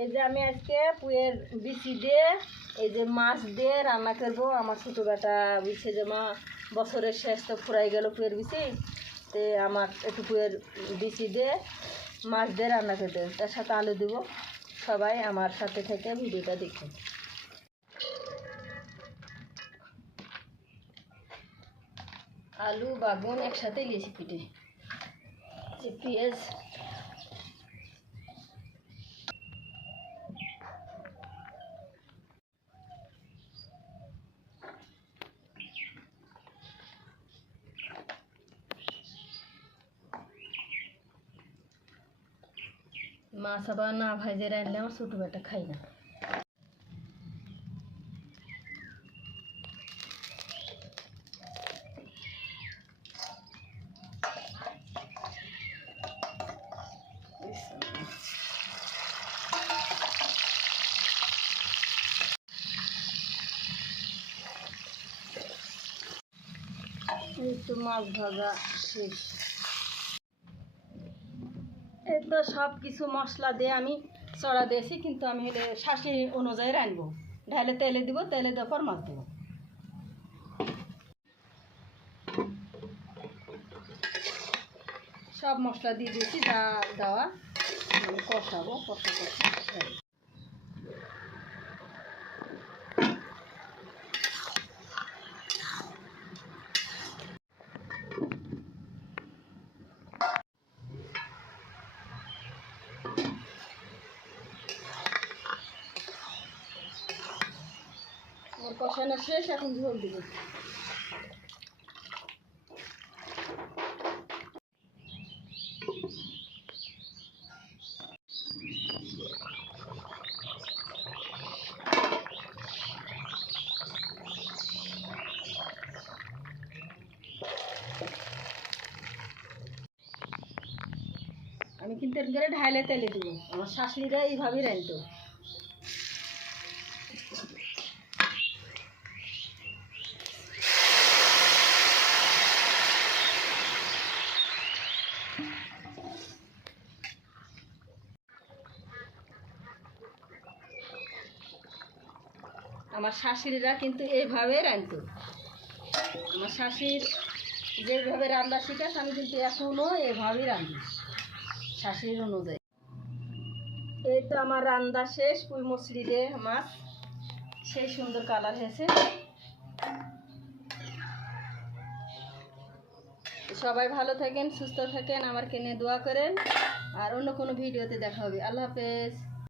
এই যে আমি আজকে পুয়ের বিচি দিয়ে এই যে মাছ দিয়ে রান্না করবো। আমার ছোটো বেটা বলছে যে মা বছরের শেষ তো ফুরাই গেল পুয়ের বিচি, তো আমার একটু পুয়ের বিচি দিয়ে মাছ দিয়ে রান্না করতে, তার সাথে আলু দেবো। সবাই আমার সাথে থেকে ভিডিওটা দেখুন। আলু বাগুন একসাথে লিয়েছি পিঠে, পেঁয়াজ মাছ আবার না ভাজে রাখলে আমার ছোটো বেটা খাই না। এই তো মাছ ভাজা শেষ। এই তো সব কিছু মশলা দিয়ে আমি চড়া দিয়েছি, কিন্তু আমি হলে শাঁসি অনুযায়ী রানবো। ঢালে তেলে দিব, তেলে দেওয়ার পর মাছ দেবো। সব মশলা দিয়ে দিয়েছি, যা দেওয়া কষাবো, কষা আমার কষানো শেষ, এখন ঝোল দিব। আমি কিন্তু এর করে ঢাইলে তেলে দিব। আমার শাশুড়িরা এইভাবেই রাঁধতো। আমার শাশুড়িরা কিন্তু এইভাবে রাঁধতো। আমার শাশুড়ির যেভাবে রান্না শিখাস আমি কিন্তু এখনও এভাবেই রাঁধি, শাশুড়ির অনুযায়ী। এই তো আমার রান্না শেষ, পুঁই মছলি দিয়ে মাছ, সেই সুন্দর কালার হয়েছে। সবাই ভালো থাকেন, সুস্থ থাকেন, আমার কেনে দোয়া করেন। আর অন্য কোনো ভিডিওতে দেখা হবে। আল্লাহ হাফেজ।